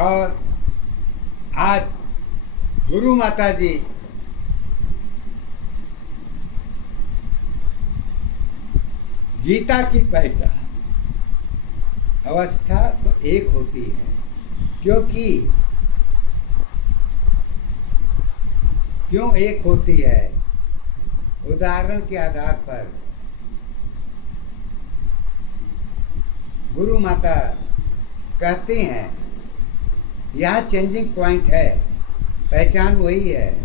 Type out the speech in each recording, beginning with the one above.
और आज गुरु माता जी गीता की पहचान अवस्था तो एक होती है, क्यों एक होती है? उदाहरण के आधार पर गुरु माता कहते हैं यहाँ चेंजिंग पॉइंट है, पहचान वही है,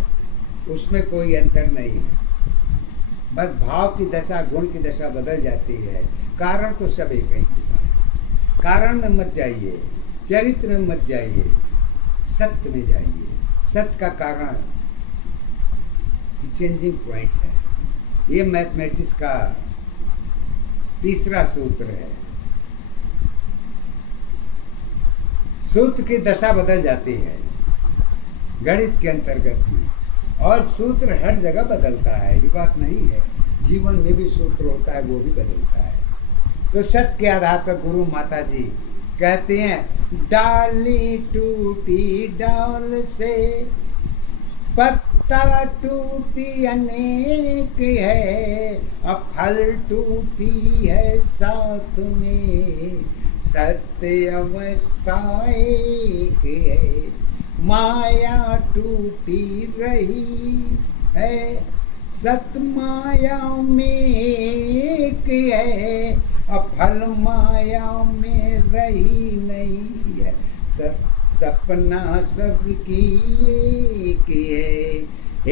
उसमें कोई अंतर नहीं है, बस भाव की दशा, गुण की दशा बदल जाती है। कारण तो सब एक ही होता है। कारण में मत जाइए, चरित्र में मत जाइए, सत्य में जाइए। सत्य का कारण चेंजिंग पॉइंट है। ये मैथमेटिक्स का तीसरा सूत्र है। सूत्र की दशा बदल जाती है गणित के अंतर्गत में, और सूत्र हर जगह बदलता है, ये बात नहीं है। जीवन में भी सूत्र होता है, वो भी बदलता है। तो सत्य के आधार पर गुरु माता जी कहते हैं डाली टूटी डाल से, पत्ता टूटी अनेक है, अब फल टूटी है साथ में, सत्य अवस्था एक है, माया टूटी रही है, सत माया में एक है, अब फल माया में रही नहीं है, सपना सबकी एक है,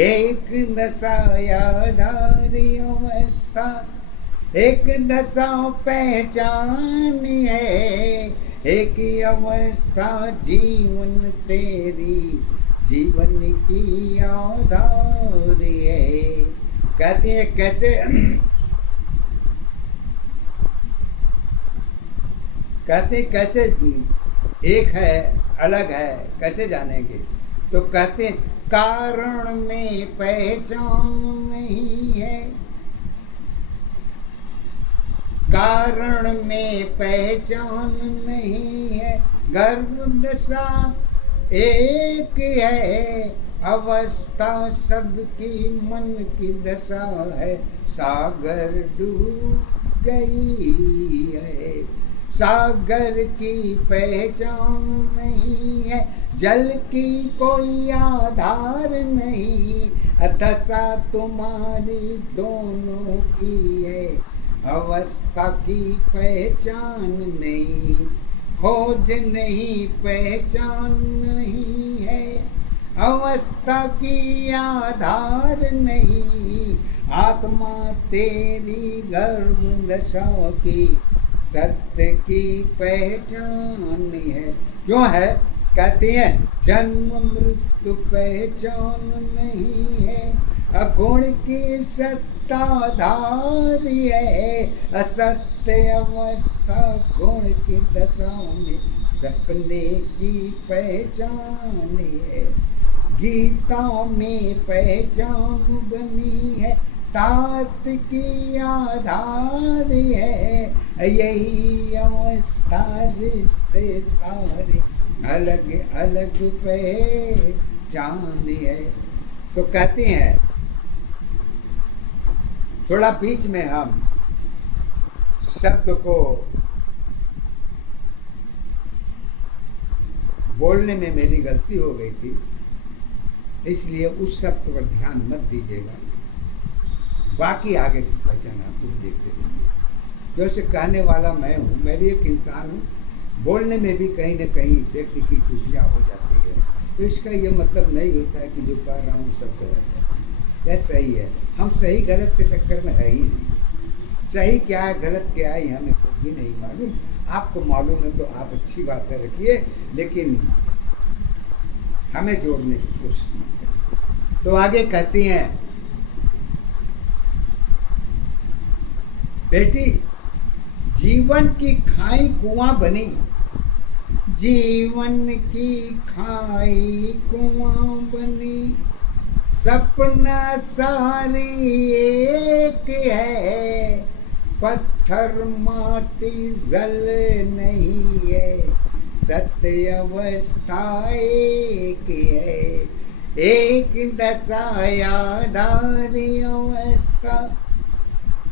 एक दशा यादारी अवस्था, एक दशा पहचान है, एक अवस्था जीवन तेरी, जीवन की आधार है। कहते हैं कैसे, कहते हैं कैसे एक है अलग है, कैसे जानेंगे? तो कहते हैं कारण में पहचान नहीं है, कारण में पहचान नहीं है, गर्भ दशा एक है, अवस्था सबकी मन की दशा है, सागर डूब गई है, सागर की पहचान नहीं है, जल की कोई आधार नहीं, दशा तुम्हारी दोनों की है, अवस्था की पहचान नहीं, खोज नहीं पहचान नहीं है, अवस्था की आधार नहीं, आत्मा तेरी गर्भ दशा की, सत्य की पहचान है। क्यों है? कहते हैं जन्म मृत्यु पहचान नहीं है, अगुण की सत्ताधार है, असत्य अवस्था गुण की दशा में सपने की पहचान है, गीता में पहचान बनी है, तात की आधार है, यही अवस्था रिश्ते सारे अलग अलग पहचान है। तो कहते हैं थोड़ा बीच में हम शब्द को बोलने में मेरी गलती हो गई थी, इसलिए उस शब्द पर ध्यान मत दीजिएगा, बाकी आगे की पहचान आप लोग देखते रहिए। जैसे कहने वाला मैं हूँ, मैं भी एक इंसान हूँ, बोलने में भी कहीं न कहीं व्यक्ति की त्रुटियाँ हो जाती है, तो इसका ये मतलब नहीं होता है कि जो कह रहा हूँ सब गलत है या सही है। हम सही गलत के चक्कर में है ही नहीं, सही क्या है गलत क्या है ये हमें खुद भी नहीं मालूम। आपको मालूम है तो आप अच्छी बातें रखिए, लेकिन हमें जोड़ने की कोशिश मत करिए। तो आगे कहती हैं बेटी जीवन की खाई कुआं बनी, जीवन की खाई कुआं बनी, सपना सारी एक है, पत्थर माटी जल नहीं है, सत्य अवस्था एक है, एक दशायाधारी अवस्था,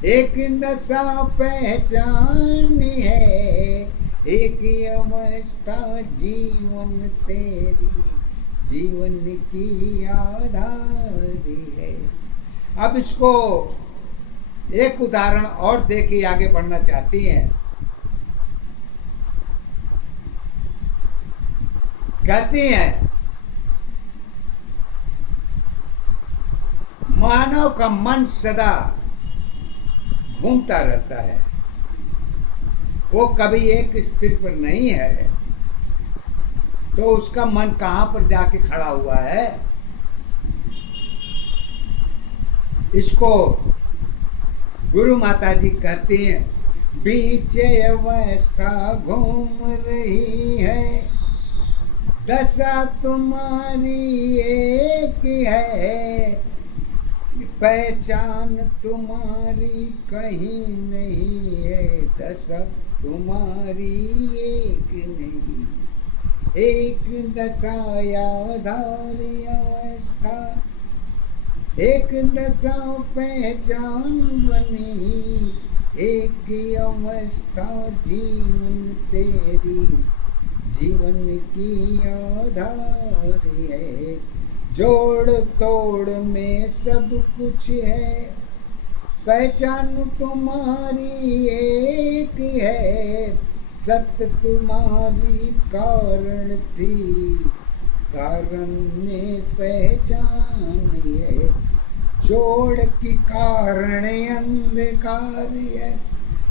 एक दशा पहचान है, एक अवस्था जीवन तेरी, जीवन की आधारी है। अब इसको एक उदाहरण और दे के आगे बढ़ना चाहती हैं। कहती हैं मानव का मन सदा घूमता रहता है, वो कभी एक स्थिर पर नहीं है, तो उसका मन कहां पर जाके खड़ा हुआ है? इसको गुरु माता जी कहती हैं बीच अवस्था घूम रही है, दशा तुम्हारी एक है, पहचान तुम्हारी कहीं नहीं है, दशा तुम्हारी एक नहीं, एक दशायाधारी अवस्था, एक दशा पहचान बनी, एक अवस्था जीवन तेरी, जीवन की आधारी है। जोड़ तोड़ में सब कुछ है, पहचान तुम्हारी एक है, सत्य तुम्हारी कारण थी, कारण में पहचान है। जोड़ की कारण अंधकार है,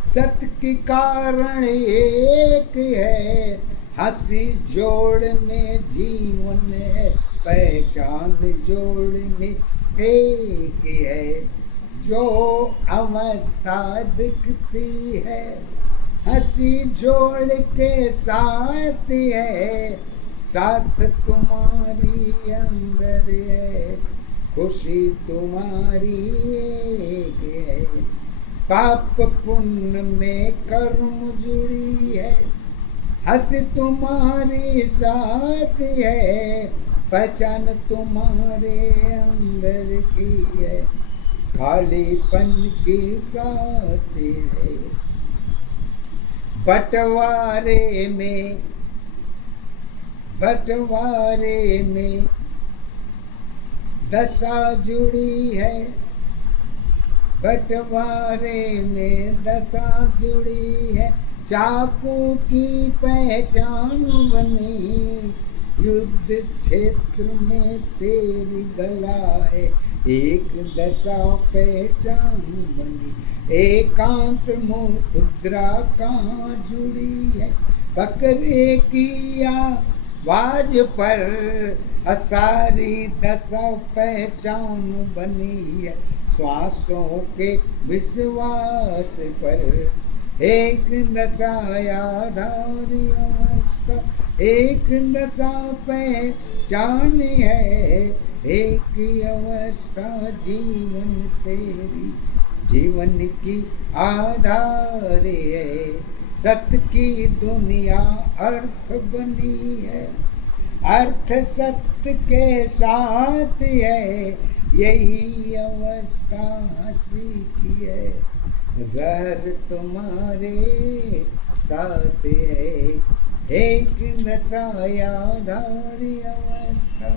सत्य की कारण एक है, हंसी जोड़ में जीवन है, पहचान जोड़ में एक है। जो अवस्था दिखती है हंसी जोड़ के साथ है, साथ तुम्हारी अंदर है, खुशी तुम्हारी एक है। पाप पुण्य में कर्म जुड़ी है, हंसी तुम्हारी साथ है, पहचान तुम्हारे अंदर की है, खालीपन की साथ है। बंटवारे में दशा जुड़ी है, बंटवारे में दशा जुड़ी है, चाकू की पहचान बनी, युद्ध क्षेत्र में तेरी गला है, एक दशा पहचान बनी, एकांत मुद्रा कहाँ जुड़ी है, बकरे की आवाज पर असारी दशा पहचान बनी है, श्वासों के विश्वास पर एक दशायाधारी अवस्था, एक दशा पहचान है, एक अवस्था जीवन तेरी, जीवन की आधार है। सत्य की दुनिया अर्थ बनी है, अर्थ सत्य के साथ है, यही अवस्था हंसी की है, जहर तुम्हारे साथ है, एक दशायाधारी अवस्था,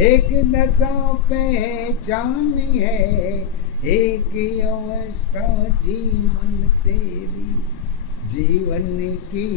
एक दशा पहचान है, एक अवस्था जीवन तेरी, जीवन की